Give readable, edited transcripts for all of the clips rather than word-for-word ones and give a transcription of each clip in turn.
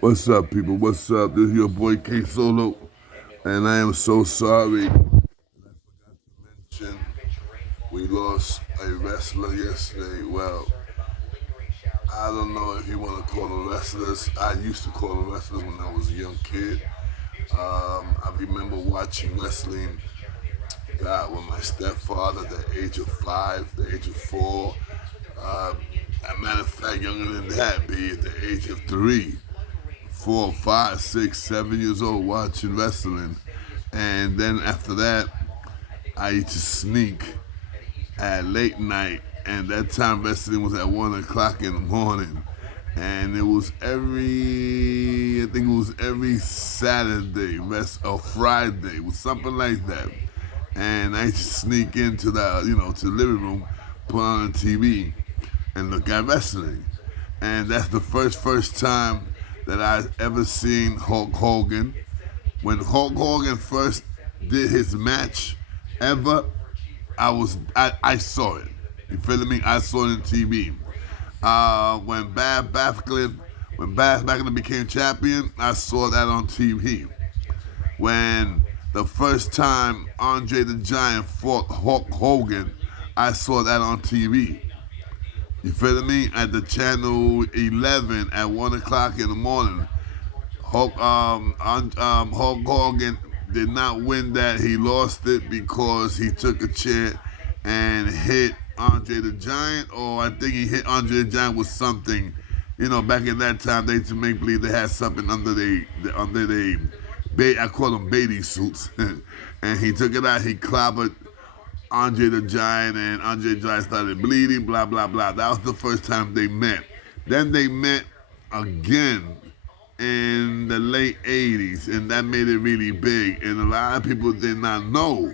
What's up, people? What's up? This is your boy K Solo, and I am so sorry. Mention we lost a wrestler yesterday. Well, I don't know if you want to call them wrestlers. I used to call them wrestlers when I was a young kid. I remember watching wrestling. God, with my stepfather, the age of 5, the age of 4. As a matter of fact, younger than that, be at the age of 3. 4, 5, 6, 7 years old watching wrestling. And then after that, I used to sneak at late night. And that time wrestling was at 1 o'clock in the morning. And it was I think it was every Saturday, or Friday, it was something like that. And I used to sneak into to the living room, put on the TV, and look at wrestling. And that's the first time that I ever seen Hulk Hogan. When Hulk Hogan first did his match ever, I saw it. You feel me? I saw it on TV. When Bad Backlund became champion, I saw that on TV. When the first time Andre the Giant fought Hulk Hogan, I saw that on TV. You feel me? At the channel 11 at 1 o'clock in the morning. Hulk Hogan did not win that. He lost it because he took a chair and hit Andre the Giant, or I think he hit Andre the Giant with something. Back in that time, they used to make believe they had something I call them bathing suits, and he took it out. He clobbered Andre the Giant, and Andre the Giant started bleeding. Blah blah blah. That was the first time they met. Then they met again in the late 80s, and that made it really big. And a lot of people did not know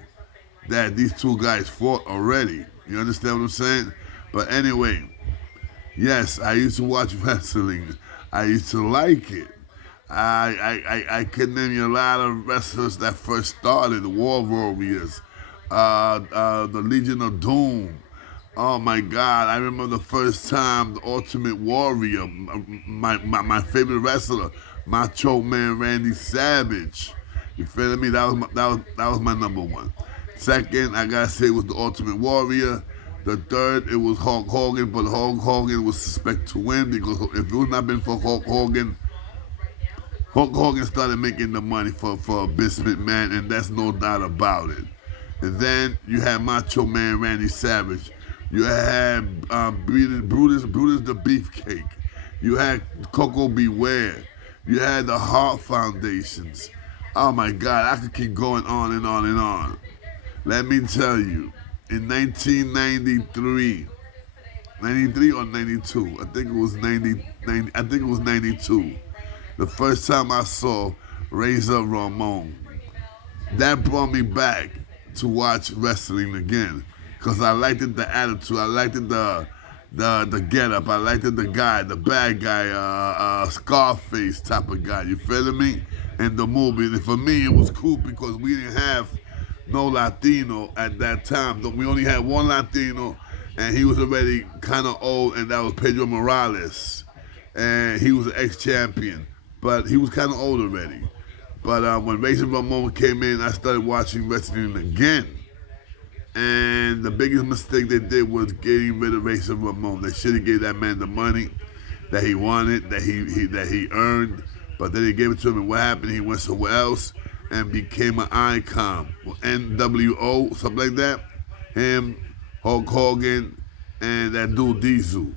that these two guys fought already. You understand what I'm saying? But anyway, yes, I used to watch wrestling. I used to like it. I could name you a lot of wrestlers that first started, the War Warriors, the Legion of Doom. Oh my God! I remember the first time the Ultimate Warrior, my favorite wrestler, Macho Man Randy Savage. You feel me? That was my number one. Second, I gotta say, was the Ultimate Warrior. The third, it was Hulk Hogan, but Hulk Hogan was suspect to win because if it would not been for Hulk Hogan started making the money for Vince McMahon, and that's no doubt about it. And then you had Macho Man Randy Savage. You had Brutus the Beefcake. You had Coco Beware. You had the Hart Foundations. Oh my God, I could keep going on and on and on. Let me tell you, in 1993, 93 or 92, I think it was 92. The first time I saw Razor Ramon, that brought me back to watch wrestling again. Cause I liked it, the attitude, I liked it, the get up, I liked it, the guy, the bad guy, Scarface type of guy. You feeling me? In the movie, and for me, it was cool because we didn't have no Latino at that time. We only had one Latino, and he was already kind of old, and that was Pedro Morales, and he was an ex-champion, but he was kind of old already. But when Razor Ramon came in, I started watching wrestling again. And the biggest mistake they did was getting rid of Razor Ramon. They should have gave that man the money that he wanted, that he earned, but then they gave it to him. And what happened? He went somewhere else and became an icon, NWO, something like that. Him, Hulk Hogan, and that dude Diesel.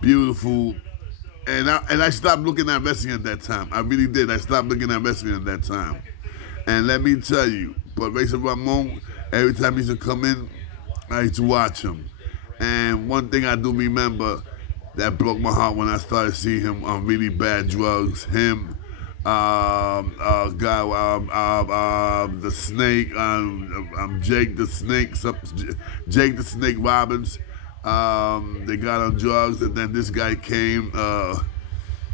Beautiful. And I stopped looking at wrestling at that time. I really did. I stopped looking at wrestling at that time. And let me tell you, but Razor Ramon, every time he used to come in, I used to watch him. And one thing I do remember that broke my heart when I started seeing him on really bad drugs. Him, the Snake, Jake the Snake, Jake the Snake Robbins. They got on drugs, and then this guy came.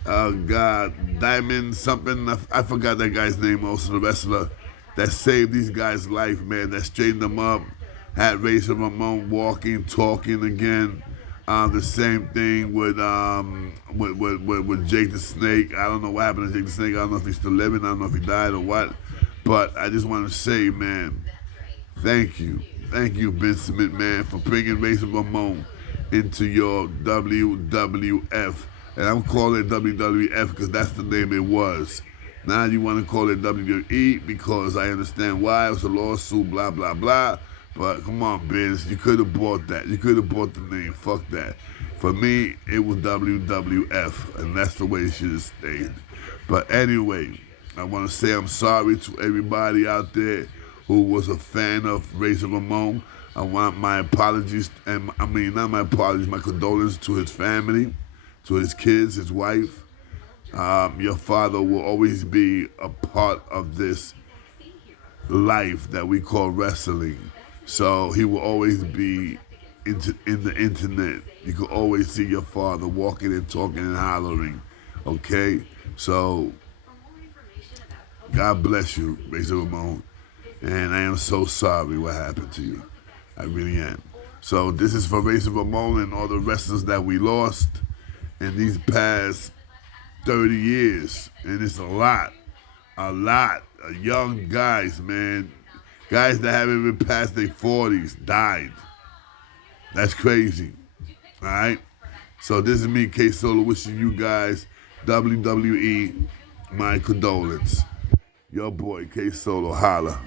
God, Diamond something. I forgot that guy's name. Also, the wrestler that saved these guys' life, man. That straightened them up. Had Razor Ramon walking, talking again. The same thing with Jake the Snake. I don't know what happened to Jake the Snake. I don't know if he's still living. I don't know if he died or what. But I just want to say, man, thank you. Thank you, Vince McMahon, for bringing Razor Ramon into your WWF. And I'm calling it WWF because that's the name it was. Now you want to call it WWE because I understand why. It was a lawsuit, blah, blah, blah. But come on, Vince, you could have bought that. You could have bought the name. Fuck that. For me, it was WWF, and that's the way it should have stayed. But anyway, I want to say I'm sorry to everybody out there who was a fan of Razor Ramon. I want my apologies, and I mean, not my apologies, my condolences to his family, to his kids, his wife. Your father will always be a part of this life that we call wrestling. So he will always be in the internet. You can always see your father walking and talking and hollering. Okay? So, God bless you, Razor Ramon. And I am so sorry what happened to you. I really am. So this is for Razor Ramon and all the wrestlers that we lost in these past 30 years. And it's a lot. A lot of young guys, man. Guys that haven't even passed their 40s died. That's crazy. All right? So this is me, K Solo, wishing you guys, WWE, my condolence. Your boy, K Solo, holla.